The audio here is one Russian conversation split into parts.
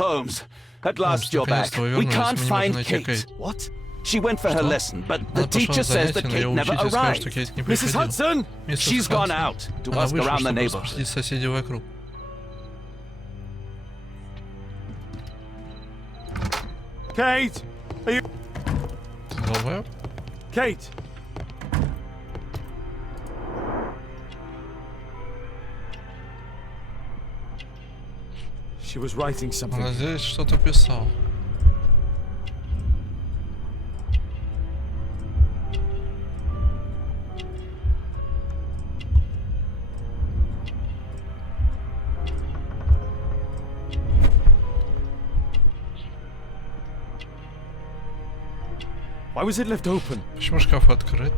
Holmes, at last you're back. We can't find Kate. What? She went for her lesson, but the teacher says that Kate never arrived. Mrs. Hudson? She's gone out to ask around the neighborhood. Kate! Are you... Kate! She was writing something. Она здесь что-то писал. Why was it left open? Почему шкаф открыт?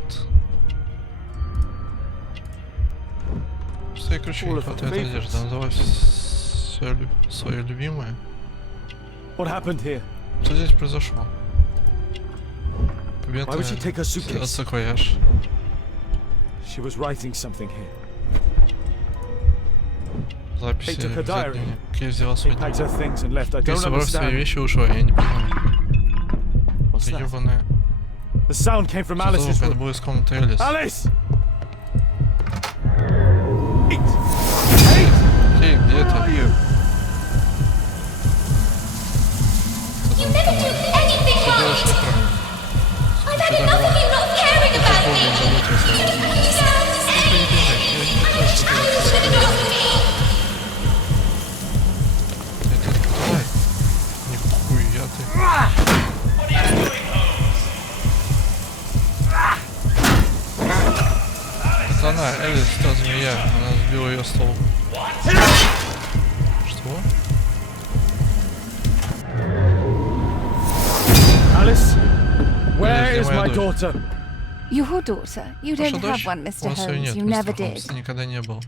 Пустые ключи, не хватает одежды. Называй свое любимое. What happened here? Что здесь произошло? Why would she take her suitcase? Саквояж. She was writing something here. Записи в дневник. Кей взяла свой Packed her things and left. I Кей don't собрал свои understand. вещи и ушел, я не понимаю. What's that? Ёбаная. The sound came from Alice's Это room. было из комнаты Элис. Alice! Кей, где ты? You never do anything right. I've had enough of you not caring about me. You don't understand. I wish Alice would have loved me. Нихуя ты. Это она, Элис, та змея. Она сбила ее с толку. Что? Alice, where is my daughter? Your daughter? You don't have one, Mr. У вас её Holmes. нет, You мистер never Холмс, did. никогда не был.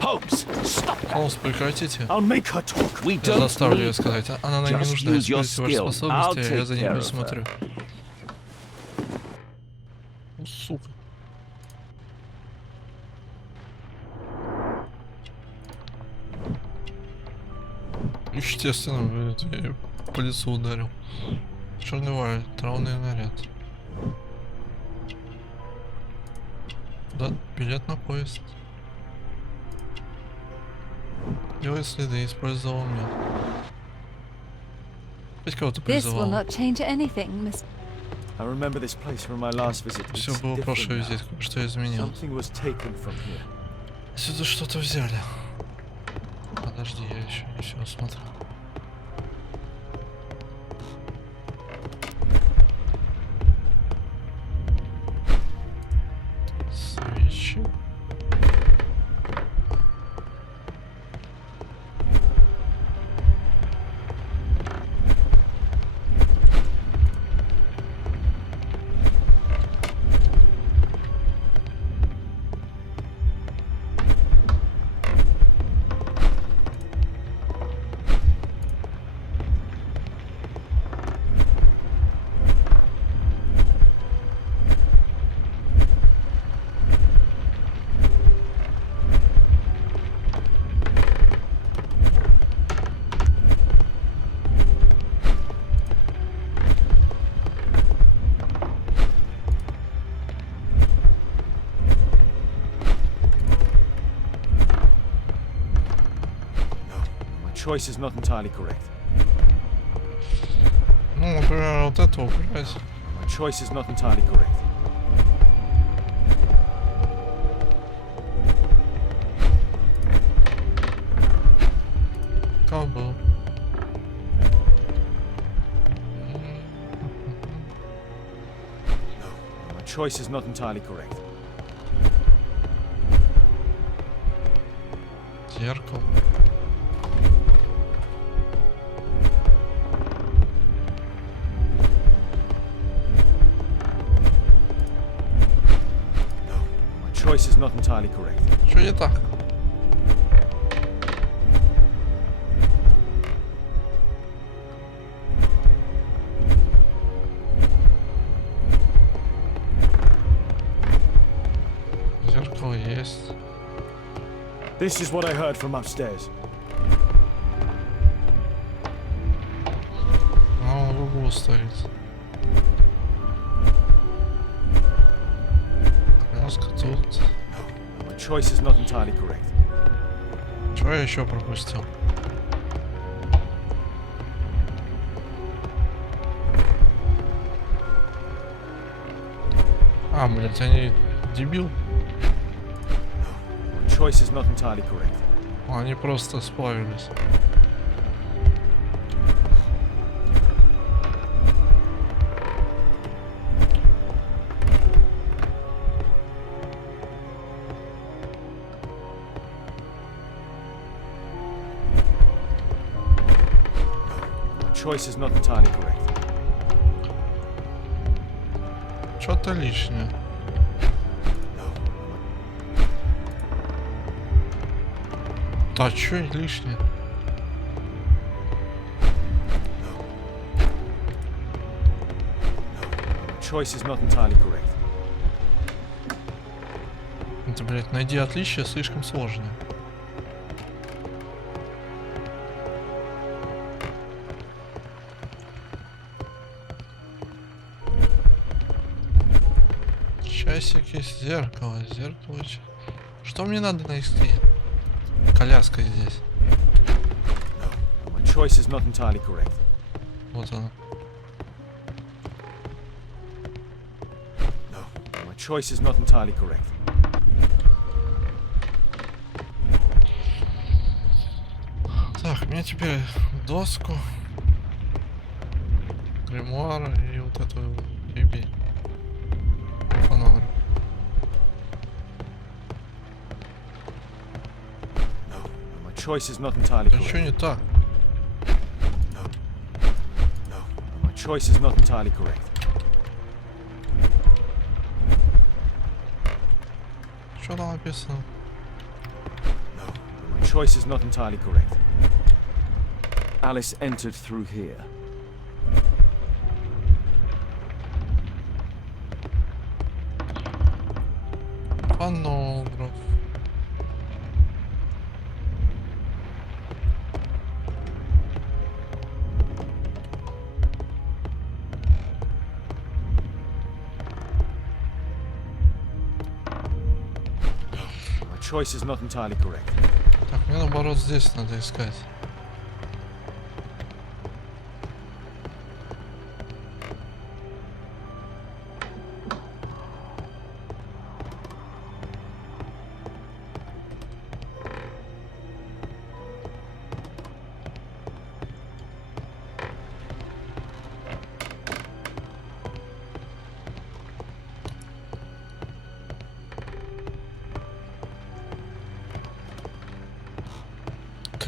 Holmes, stop! Холмс, прекратите. I'll make her talk. We Я don't заставлю ее need... сказать. Она нам не Just нужна. use your Используйте ваши skill. I'll способности, а я за take ней care of присмотрю. her. Ну, сука. Естественно, блядь, я её по лицу ударил. Черный валь, травный наряд. Да, билет на поезд. Белые следы, использовал мед. Опять кого-то This will призывал. not change anything, Mr. I remember this place from my last visit. Все It's было different прошлой now. визитку, что изменилось. Something was taken from here. Сюда что-то взяли. Подожди, я еще не все осмотрел. Свечи. Choice is not entirely correct. Ну, например, вот это убрать. My choice is not entirely correct. Как был? My choice is not entirely correct. Зеркало. My choice is not entirely correct. Что не так? Зеркало есть. This is what I heard from upstairs. А он в углу стоит. Краска тут. My choice is not entirely correct. Чего я еще пропустил? А, блядь, они дебил. My choice is not entirely correct. Они просто сплавились. My choice is not entirely correct. Что-то лишнее. Да чё лишнее? My choice is not entirely correct. Это, блядь, найди отличие слишком сложно. Часики, зеркало, зеркало. Что мне надо найти? Коляска здесь. My choice is not entirely correct. Вот она. My choice is not entirely correct. Так, мне теперь доску, гримуар и вот эту бибей. Фонарь. My choice is not entirely Да чё correct. не так? My choice is not entirely correct. Что там написано? My choice is not entirely correct. Alice entered through here. Фонограф. My choice is not entirely correct. Так, мне наоборот здесь надо искать.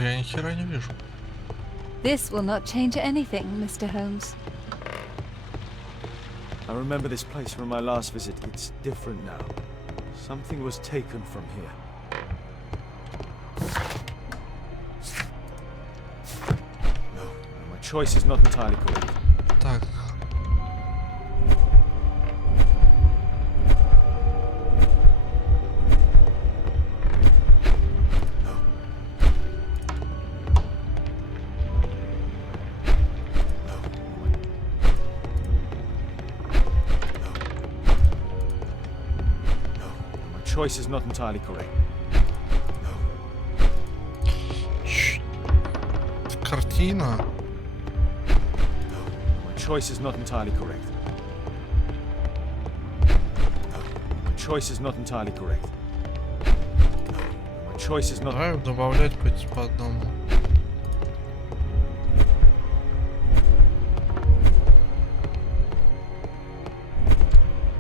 Я ни хера не вижу. This will not change anything, Mr. Holmes. I remember this place from my last visit. It's different now. Something was taken from here. My choice is not entirely correct. Так. Choice is not entirely correct. Картина. My choice is not entirely correct. My choice is not entirely correct. My choice is not. Давай добавлять по одному.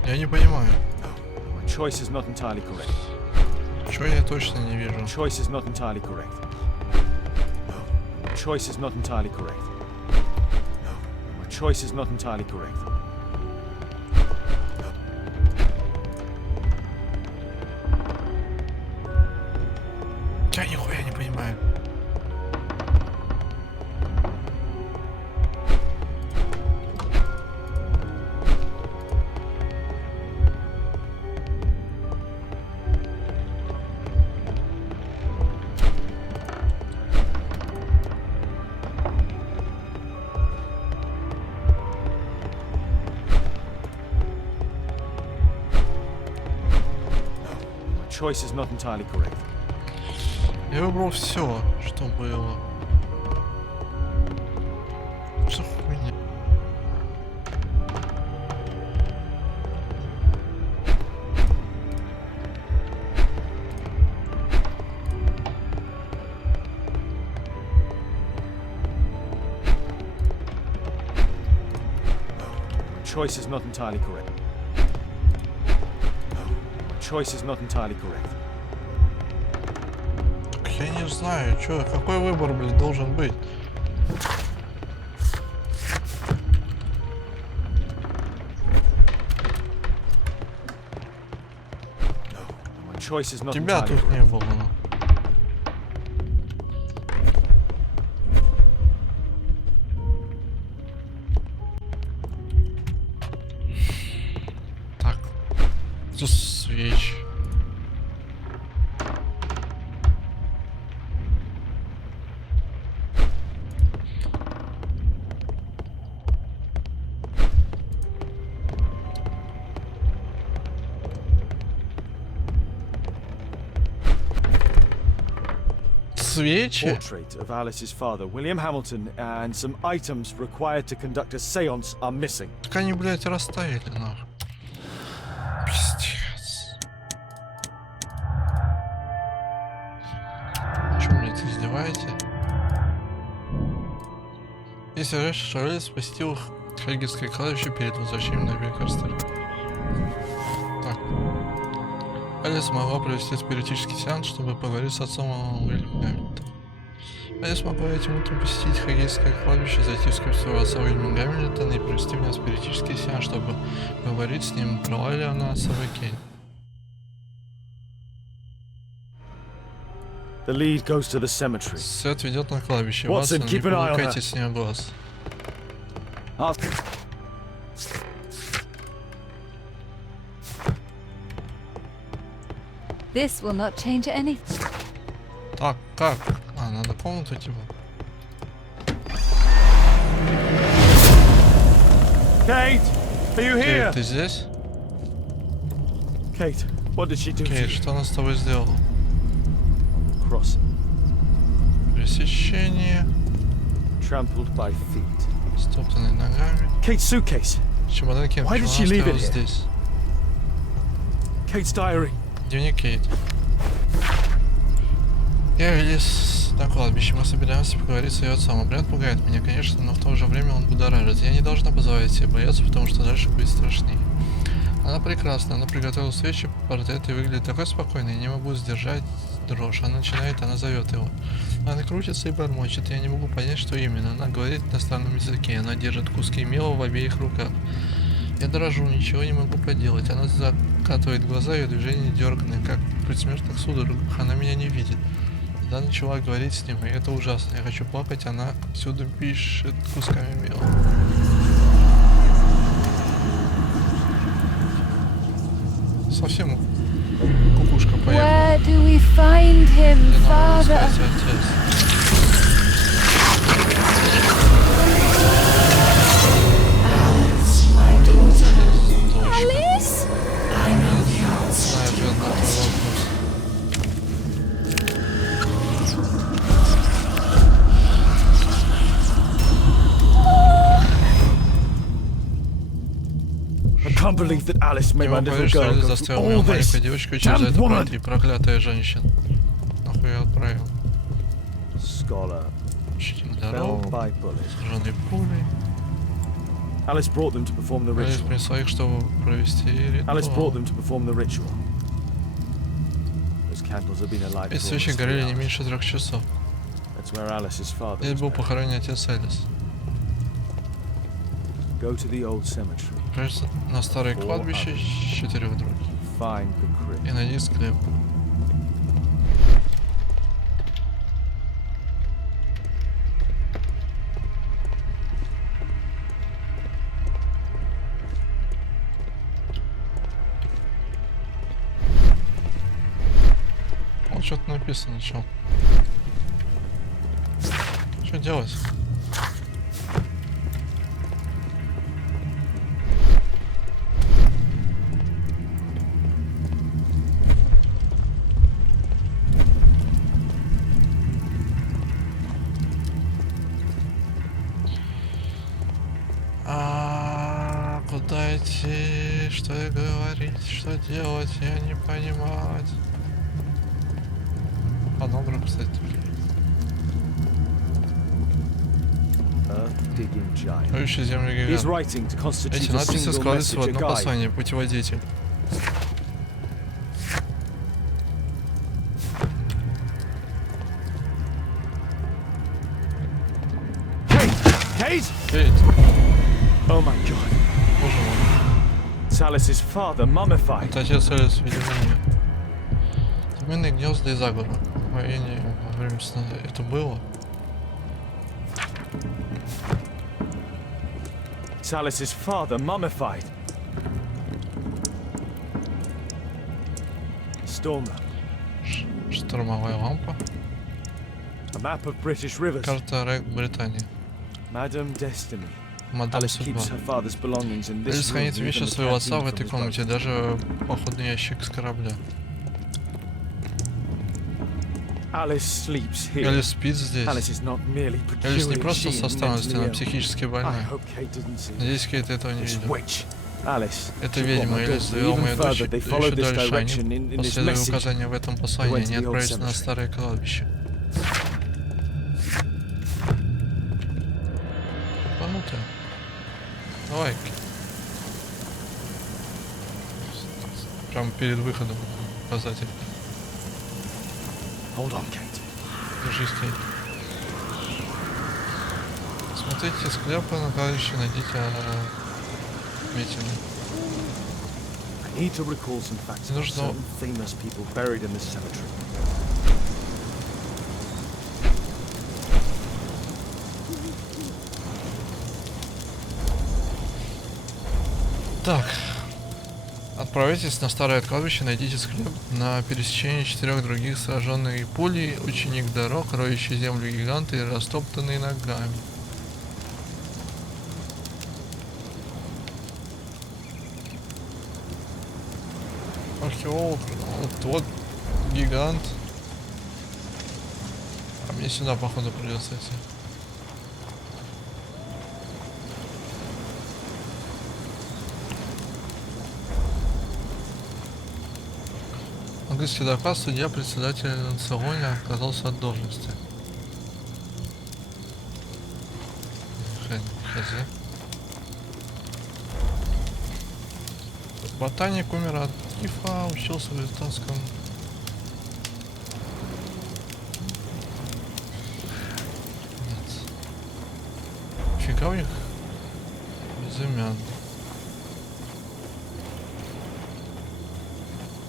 Я не понимаю. My choice is not entirely correct. Чего я точно не вижу? My choice is not entirely correct. My choice is not entirely correct. My choice is not entirely correct. Я нихуя не понимаю. choice is not entirely correct. Я выбрал все, что было. Что хуйня? Choice is not entirely correct. Choice is not entirely correct. Так я не знаю, чё, какой выбор, блин, должен быть? Choice is not Тебя entirely тут correct. не было. Ну. Так, тут свечи. Свечи? Portrait of Alice's father, William Hamilton, and some items required to conduct a seance are missing. Так они, блядь, растаяли, нахуй. Пиздец. Чё, блядь, издеваете? Если Шарль спасти Хельгетское кладбище перед возвращением на Бекерстер. Так. Алис могла провести спиритический сеанс, чтобы поговорить с отцом Уильяма Гамильтона. Алис могла этим утром посетить Хельгетское кладбище, зайти в скрипт своего отца Уильяма Гамильтона и провести мне спиритический сеанс, чтобы поговорить с ним, брала ли она с собой Кейт. The lead goes to the cemetery. Свет ведет на кладбище. Watson, Ватсон, не keep an eye on привлекайте her. с нее глаз. This will not change anything. Так, как? А, надо комнату типа. Kate, are you here? Кейт, ты здесь? Kate, what did she do to Кейт, you? что она с тобой сделала? Crossing, Пересечение, trampled by feet. стоптанные ногами. Kate's suitcase. Чемодан Кейт, Why did почему she она leave it оставила here? здесь? Kate's diary. Дневник Кейт. Я Элис на кладбище. Мы собираемся поговорить с ее отцом. Обряд пугает меня, конечно, но в то же время он будоражит. Я не должна позволять себе бояться, потому что дальше будет страшнее. Она прекрасна, она приготовила свечи, портрет и выглядит такой спокойной. Я не могу сдержать дрожь. Она зовет его. Она крутится и бормочет. Я не могу понять, что именно. Она говорит на странном языке. Она держит куски мела в обеих руках. Я дрожу, ничего не могу поделать. Она закатывает глаза, ее движения дерганые, как в предсмертных судорогах. Она меня не видит. Тогда начала говорить с ним, и это ужасно. Я хочу плакать, она всюду пишет кусками мела. Совсем кукушка поехала. Where do we find him, Мне надо Father? искать отец. Alice? Знаю ответ на твой вопрос. I can't believe that Alice Не made my могу little поверить, что girl Элис go заставил through мою all this. маленькую девочку через Damn это woman! пройти, проклятая женщина. Нахуй я отправил. Scholar Чтим fell дорогу, by bullet. сраженный пулей. Alice brought them to perform the Элис ritual. принесла их, чтобы провести Alice brought ритуал. them to perform the ritual. Those candles have been alight Эти for свечи almost 3 горели не hours. меньше 3 часов. That's where Alice's father Здесь was был buried. похоронен отец Элис. Go to the old cemetery. Прежде на старое кладбище с 4 других. Find the crypt. И найди склеп. Вот что-то написано, чё. Что делать? Куда идти, что говорить, что делать, я не понимать. Фонограф, кстати. Earth-digging giant. Рыющий землю His гигант. writing to Эти constitute a надписи single складываются в message, a одно guide. послание, путеводитель. Kate! Кейт, Oh my god. боже мой. Salus's father mummified. Это отец Элис, видимо, нет. Змеиные гнезда и заговор. Воение во время сна. Это было? Salus's father mummified. Stormer. Штормовая лампа. A map of British rivers. Карта Рек Британии. Madam Destiny. Мадам Alice Судьба. keeps her father's belongings in this Элис room, хранит even вещи the своего отца в canteen этой from his комнате, boat. даже походный ящик с корабля. Alice sleeps here. Элис спит здесь. Alice is not merely Элис не peculiar, просто she со is странностью, mentally она ill. психически I больная. hope Kate didn't see it. Надеюсь, Кейт этого не This видела. witch, Alice. Это she brought ведьма, my Элис daughter завела even мою дочь further. They еще followed this дальше. direction Они in this последовали message. указания в этом послании, went to они the old отправились на cemetery. старое кладбище. Ебанутая. Давай. Прямо перед выходом указатель. Hold on, Kate. Держись, Кейт. Смотрите склепы на кладбище, найдите отметины. I need to recall some facts about Нужно- certain famous people buried in this cemetery. Так. Отправляйтесь на старое кладбище, найдите склеп на пересечении 4 других сраженных пулей, ученик дорог, роющий землю гиганты и растоптанный ногами. Археолог, вот гигант. А мне сюда, походу, придется идти. Английский доказ, судья, председатель Цероня отказался от должности. Хз. Ботаник умер от тифа, учился в британском. Нет. Фига у них безымян.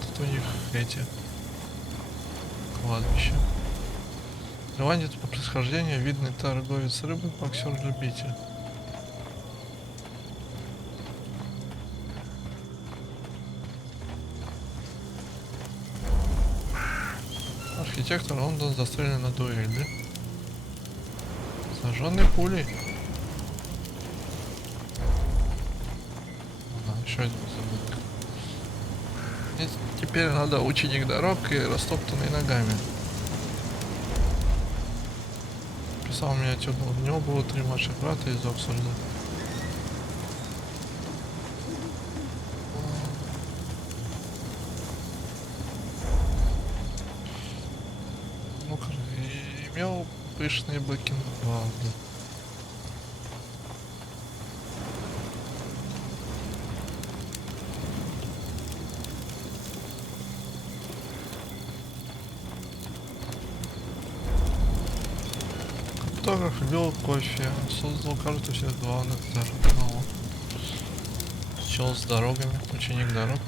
Тут у них эти кладбища. Ирландец по происхождению, видный торговец рыбы, боксер-любитель. Архитектор Лондон застрелен на дуэли. Сожженный пулей. Ага, еще один забыток. И теперь надо ученик дорог и растоптанный ногами. Писал мне отец, у него было 3 младших брата из Оксфорда. Ну, и имел пышные бакенбарды. Фотограф любил кофе, создал карту всех главных дорог. Чел с дорогами, ученик дорог.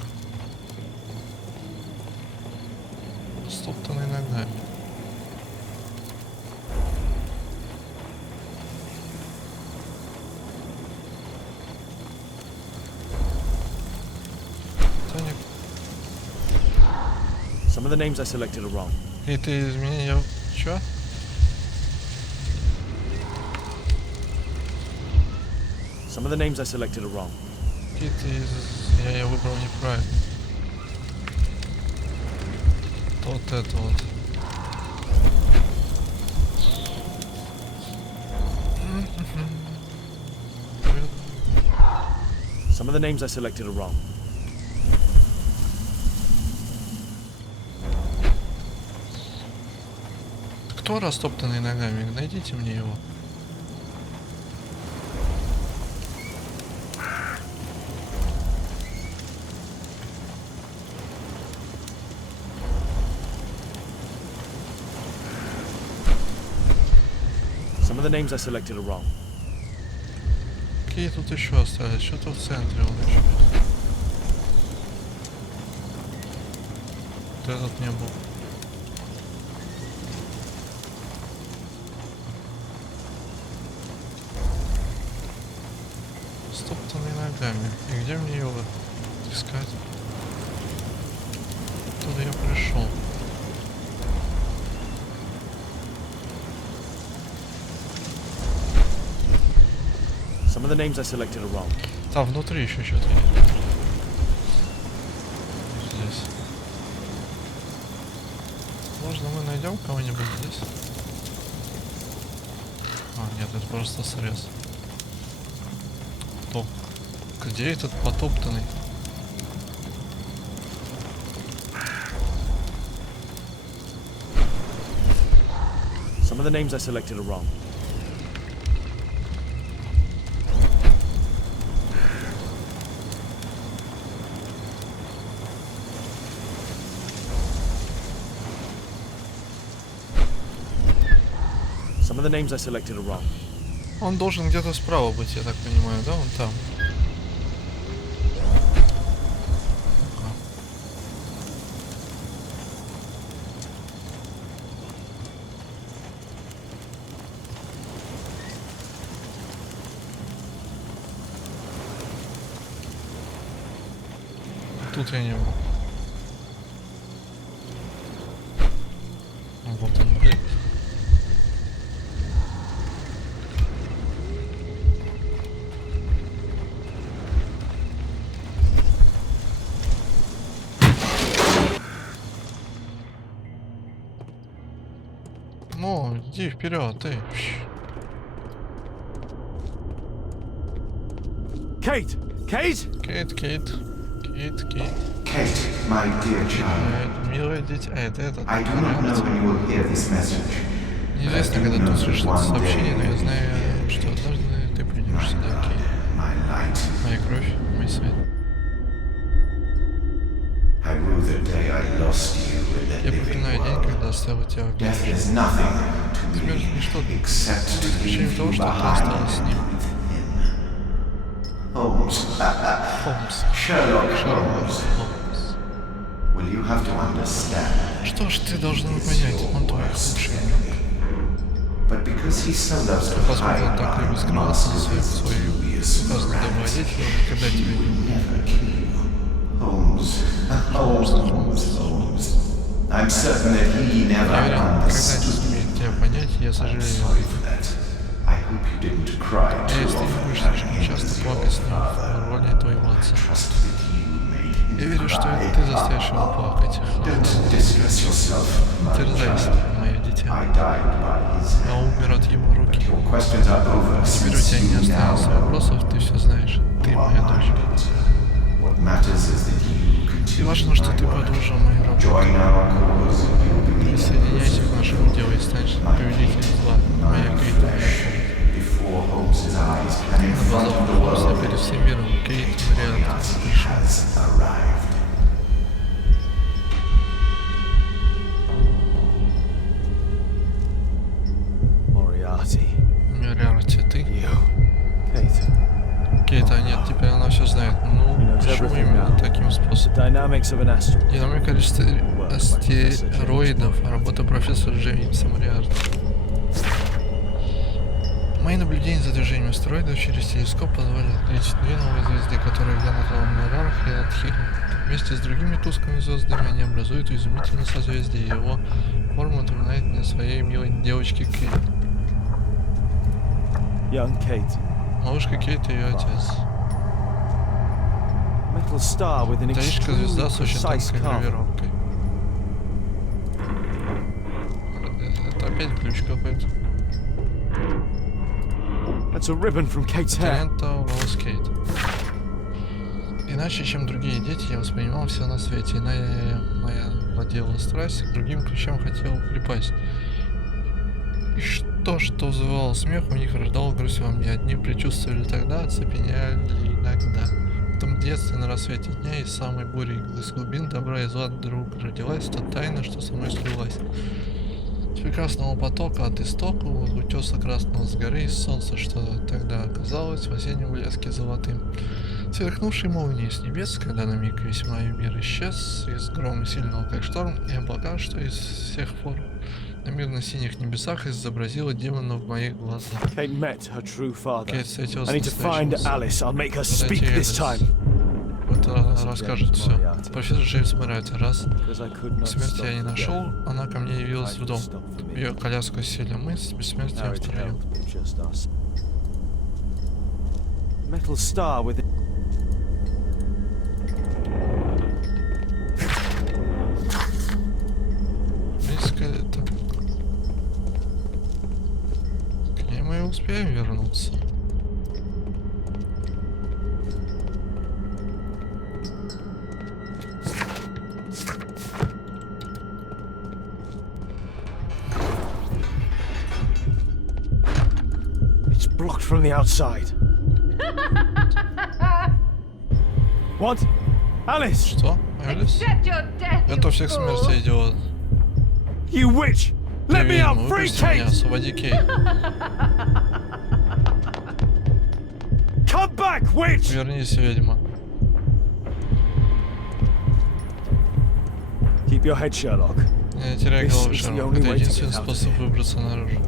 Стоптанный ногами. Таня, Some of the names I selected are wrong. какие-то изменения. Чё? Some of the names I selected are wrong. Какие-то из... Я выбрал неправильно. Вот это вот. Some Some of the names I selected are wrong. Кто растоптанный ногами? Найдите мне его. Some of the names I selected are wrong. Какие тут еще остались? Что-то в центре он еще. Вот этот не был. Стоптанный ногами. И где мне его искать? Оттуда я пришел. Some of the names I selected are wrong. Там внутри еще что-то есть. Здесь. Можно мы найдем кого-нибудь здесь? А, нет, это просто срез. Топ. Где этот потоптанный? Some of the names I selected are wrong. Some of the names I selected are wrong. Он должен где-то справа быть, я так понимаю, да? Он там. Тут я не был. Вот он, блин. Ну, иди вперед, ты. Kate! Kate! Кейт. Kate, my dear child, Милое дитя. Это этот. I do not know when you will hear this message. Неизвестно, когда ты услышишь это сообщение, но я знаю, что однажды ты придешь сюда, Кейт. My light. Моя кровь, мой свет. I rue the day I lost you in the Я living проклинаю день, world. когда оставил тебя в Death мире. is nothing to Смерть me ничто, except за to исключением leave того, you что ты behind осталась с ним. with him. Holmes. Холмс. Sherlock Шерлок Holmes. Холмс. Will you have to understand? Что ж, ты должна понять, он твой худший друг. But because he so loves to Поскольку он hide так любит behind скрываться на masks свою dubious указанную добродетель, он никогда тебя не убьет. never kill you. Holmes. I'm certain that he never Я уверен, когда не understood. сумеет тебя понять, я I'm сожалею. sorry for that. I hope you didn't cry А too если ты не often будешь having слишком him часто as your плакать с ним father. в роли твоего отца. Trust that you made him Я верю, что cry. это ты заставишь его плакать. Don't distress yourself, my Терзайся, child. мое дитя. I died by his Я hand. умер от его руки. Your questions are over Теперь у since тебя не you now осталось know вопросов, ты все знаешь. Ты you are моя my дочь. daughter. What matters is that you И continue важно, что my ты work. продолжил мою работу. Join our cause, you will be Присоединяйся к нашему делу и станешь повелителем зла. Моя Кейт, моя кровь. before Holmes's eyes and in На front глазах of the Холмса world. перед всем миром Кейт Мариарти пришел. Has arrived. Moriarty. Мариарти, ты? You. Kate. Кейт, а нет, теперь она все знает. Ну, почему именно таким способом? Dynamics of an asteroid. Динамика астероидов. Работа профессора Джеймса Мариарти. Мои наблюдения за движением астероидов через телескоп позволили отличить две новые звезды, которые я назвал Мэрарх и Атхир. Вместе с другими тусклыми звездами они образуют изумительное созвездие. Его форма напоминает мне своей милой девочке Кейт. Young Kate. Малышка Кейт и ее отец. Metal star with an Металлическая extremely звезда с очень precise тонкой carve. гравировкой. Это опять ключ какой-то. That's a ribbon from Kate's Это hair. лента волос Кейт. Иначе, чем другие дети, я воспринимал все на свете. Иная моя владела страсть, к другим ключам хотел припасть. И что вызывало смех, у них рождало грусть во мне. Одни предчувствовали тогда, оцепеняли иногда. Потом в детстве на рассвете дня из самой бури из глубин добра и зла вдруг родилась та тайна, что со мной слилась. С прекрасного потока от истока, утеса красного с горы, из солнца, что тогда оказалось в осеннем блеске золотым. Сверкнувший молнией с небес, когда на миг весь мой мир исчез, из грома сильного как шторм, и облака, что из всех пор на мирно-синих небесах изобразила демона в моих глазах. Kate met her true father. Кейт встретилась I need с to find настоящим Alice. I'll make her отцом. speak this time. Это расскажет все. Профессор Джеймс Морриарти. Раз Because I could not смерти stop я не the нашел, death. она ко мне явилась в дом. Stop for me. Ее коляску сели мы с бессмертием Marriage втроем. held, just us. Metal star with Близко это. К ней мы успеем вернуться. It's blocked from the outside. What? Alice! Что? Элис? Accept your death, you Готовься к fool. смерти, идиот. You witch! Ты Let me out! ведьма, Free выпусти меня, Kate! освободи Кейт. Come back, witch! Вернись, ведьма. Keep your head, Sherlock. Не теряй This голову, is the Шерлок. only Это way to единственный get out of способ here. выбраться наружу.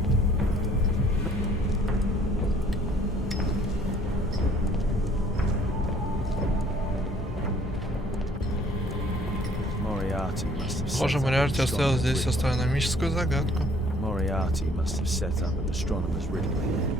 Moriarty must have Похоже, set up Мориарти an оставил astronomer's здесь riddle. астрономическую загадку. Moriarty must have set up an astronomer's riddle here.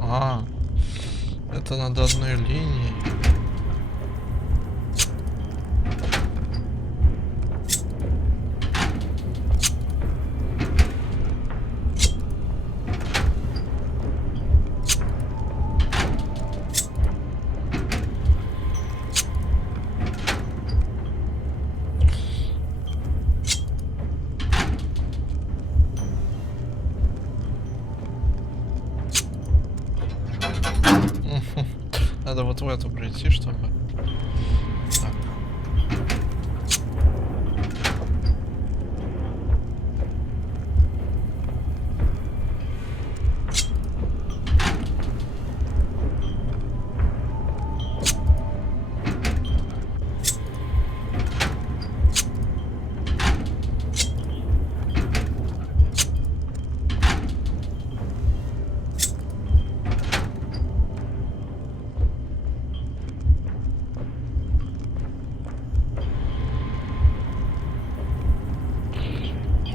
А, это над одной линией. Надо вот в эту пройти, чтобы... Так.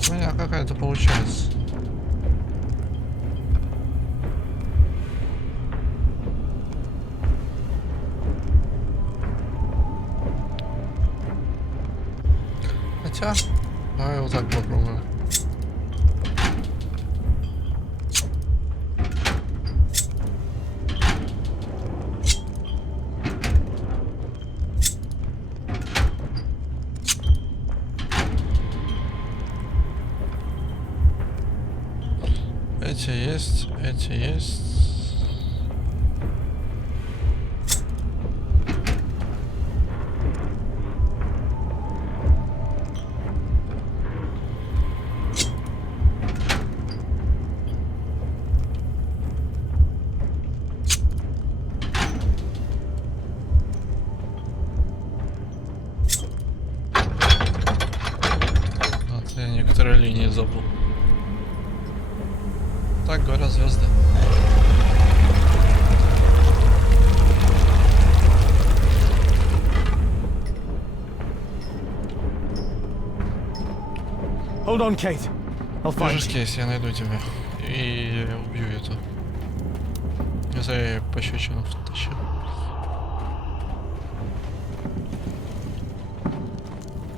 У меня какая-то получается. Хотя, давай вот так попробуем. Эти есть, эти есть. Вот я некоторые линии забыл. Так говорят звезды. Hold on, Kate. I'll find Держись, you. Кейс, я найду тебя. И убью эту. Не зря я пощечину втащил.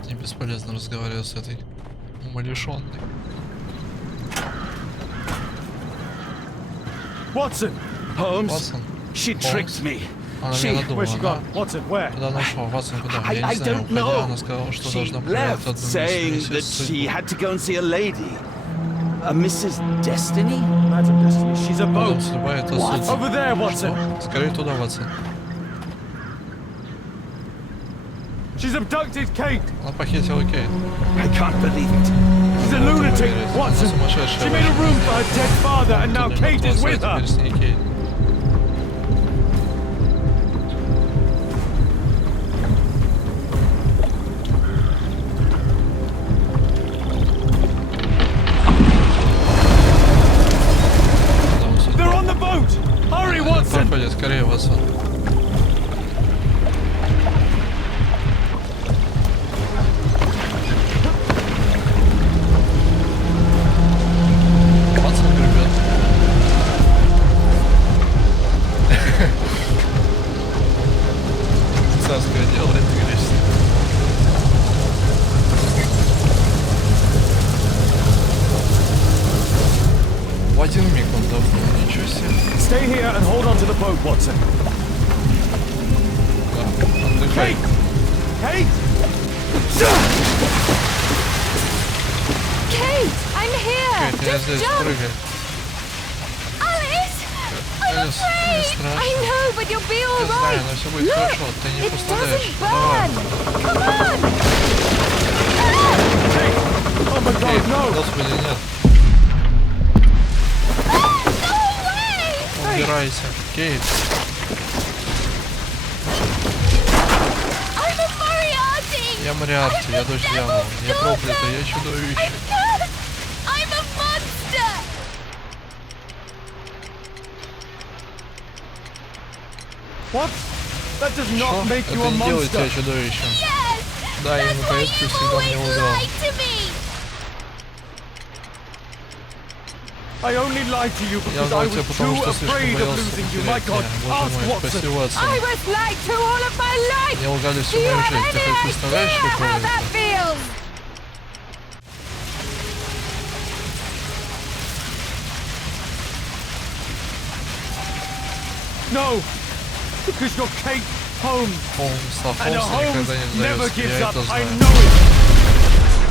Не бесполезно разговаривать с этой умалишенной. Watson! Holmes, Ватсон, she tricked me. она She- меня надула. Where's she Она gone? Watson, where? куда нашла? Ватсон, куда? I Я не знаю, don't уходя, know. она сказала, что She должна проверять left, одну saying that миссис she судьбу. had to go and see a lady. A Mrs. Destiny? Madam Destiny, she's a Потом boat. судьба это What? судьба. Over there, Watson. Что? Скорее туда, Ватсон. She's abducted Kate. Она похитила Кейт. I can't believe it. She's a lunatic, Она Watson. сумасшедшая. She made a room for her dead father, and now Kate is with her. Теперь с ней Кейт. They're on the boat. Hurry, Watson. Проходит, скорее, Ватсон. Ватсон гребет. Царское дело, это грешно. В один миг он добыл, ничего себе. Stay here and hold on to the boat, Watson. Да, отдыхай. Kate! Kate, I'm here. Кейт, я Just здесь, jump. прыгай. Alice, I'm Элис, не afraid. страшно. I know, but you'll be all Я знаю, right. но все будет Look, хорошо, ты не it пострадаешь. doesn't Давай. burn. Come on. Oh my Кейт, God, no! господи, нет. Go away. Убирайся. Кейт, I'm a Moriarty. я Мариарти, я дочь дьявола. Я проклята, я чудовище. I'm a monster. What? That does Что? not make Это you a не делает тебя monster. чудовищем. Yes. Да, именно That's why поэтому ты you've всегда мне always лгал. lied to me. I only lied to you Я because лгал I тебе, was потому too что слишком afraid of боялся losing you. My потерять God, тебя. Боже ask мой, спаси Watson. Ватсон. I was lied to all of my life. Мне лгали всю Do you мою have жизнь. Ты any хоть idea представляешь, каково how that это? feels? No, because you're Kate Holmes. Холмс, а And a Холмс Holmes никогда не never сдается. gives Я up. это I знаю. know it.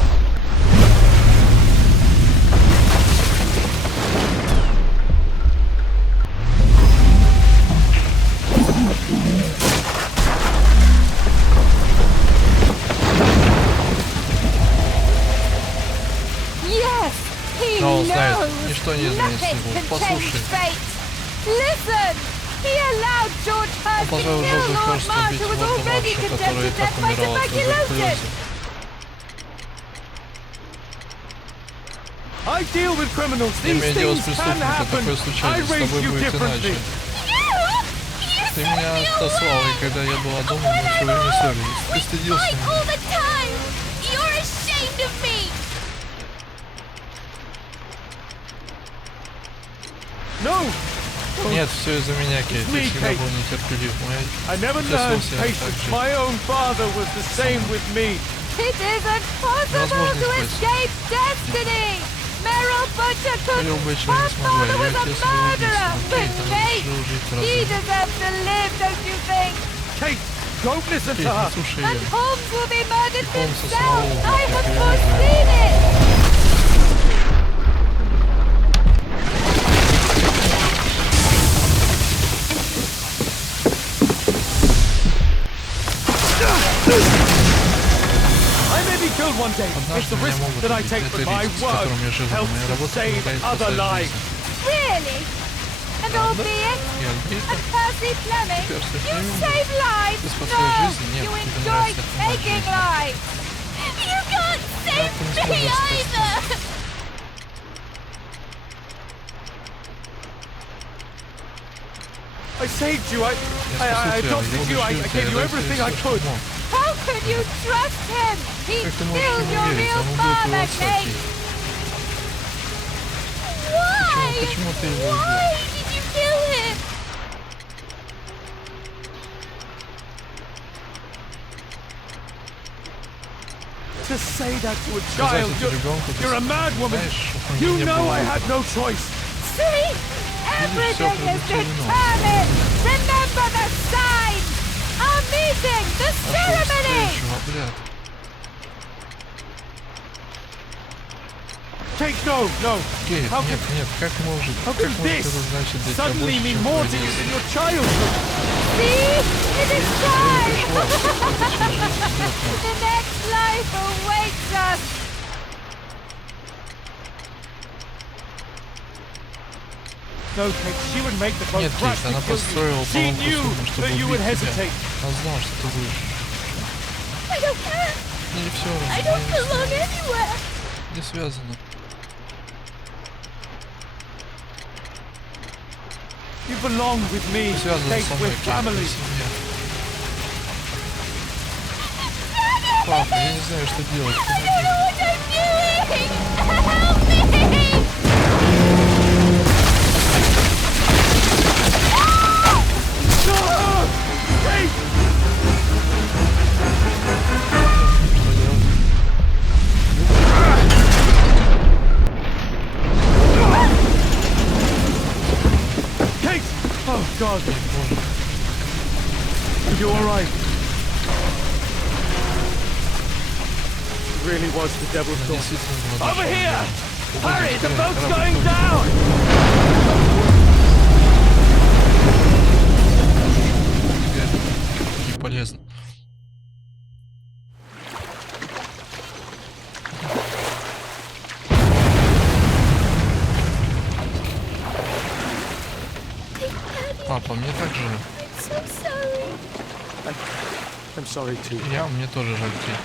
Yes, he Но он знает, knows. ничто не изменит Nothing судьбу. can change Послушай, fate. Listen, he allowed George Hurst он to позволил kill Джорджу Lord Хёрсту Marsh, убить who was лорда already Марша, condemned который to и так death by умирал от tuberculosis. туберкулеза. I deal with criminals. Я These имею дело с things can преступником, happen. такое I случается, с raised тобой you будет differently. иначе. You Ты set меня me отослал, away. и когда я была дома, When мне все I'm время home, ссорились. Ты we стыдился fight меня. all the time. You're ashamed of me. No, Нет, все из-за меня, Кейт. Я me, всегда Kate. был нетерпелив. I never Just learned also have patience. to- My own father was the same with me. It isn't possible Невозможно to спасти. escape destiny. Meryl Butcher Ее couldn't. обычно Her не смогла. father Ее was a отец был murderer. убийцей. But Кейт, она Nate, заслужила жить he разве? deserves to live, don't you think? Kate, don't listen Кейт, to не her. слушай And ее. Holmes will be murdered Holmes is himself. small, I like have a foreseen it. I may be killed one day. It's Однажды the меня risk могут that I убить. take, Это but my риск, с work которым я живу. Моя helps to работа save помогает other спасать lives. жизни. Really? And albeit Я убийца. and Percy Fleming, Percy you Fleming? save lives. Ты спасаешь No, жизни? Нет, you тебе enjoy нравится отнимать taking жизни. lives. You can't save ты не me сможешь спасти. either. I saved you. I adopted you. I gave you everything I could. How could you trust him? He's still your real father, Kate. Why? Why did you kill him? To say that to a child, you're a mad woman. You know I had no choice. See? Everything is determined. Remember the sign. Our meeting, the ceremony. Kate, no. Кейт, How нет, как может this это значить для тебя suddenly больше, mean чем more твоя to you детство? than your childhood? See? It is time. The next life awaits us. No, Kate, she would make the boat Нет, crash Кейт, она to kill подстроила you. She поломку knew судна, чтобы that you would убить тебя. hesitate. Она знала, что ты будешь. I don't care. Мне все I равно, don't belong anywhere. не связано. You belong with me, Не связано Kate. со мной, We're Кейт, family. это семья. Папа, я не знаю, что делать. I don't know what I'm doing. Help me. Kate! Что делать? Kate! Oh, God. Боже. Are you all right? It really was the devil's Она thought. действительно была Over душой. here! Уходим Hurry, the скорее, boat's корабль going тонет. down! И полезно. Папа, мне так жаль. I'm so sorry. I'm sorry too. Мне тоже жаль Кейт.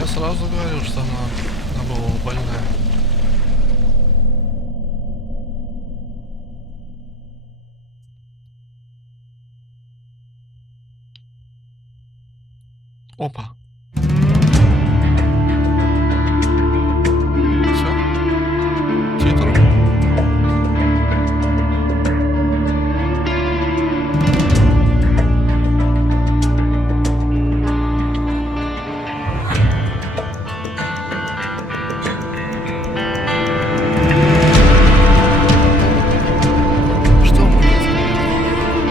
Я сразу говорил, что она была больная. Опа. Все? Титры? Что мы здесь делаем?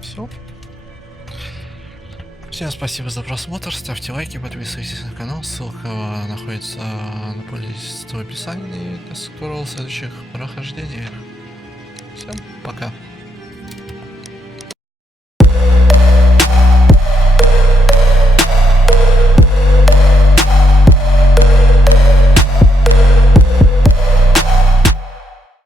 Все. Всем спасибо за просмотр, ставьте лайки, подписывайтесь на канал, ссылка находится на плейлисте в описании. До скорого в следующих прохождениях. Всем пока.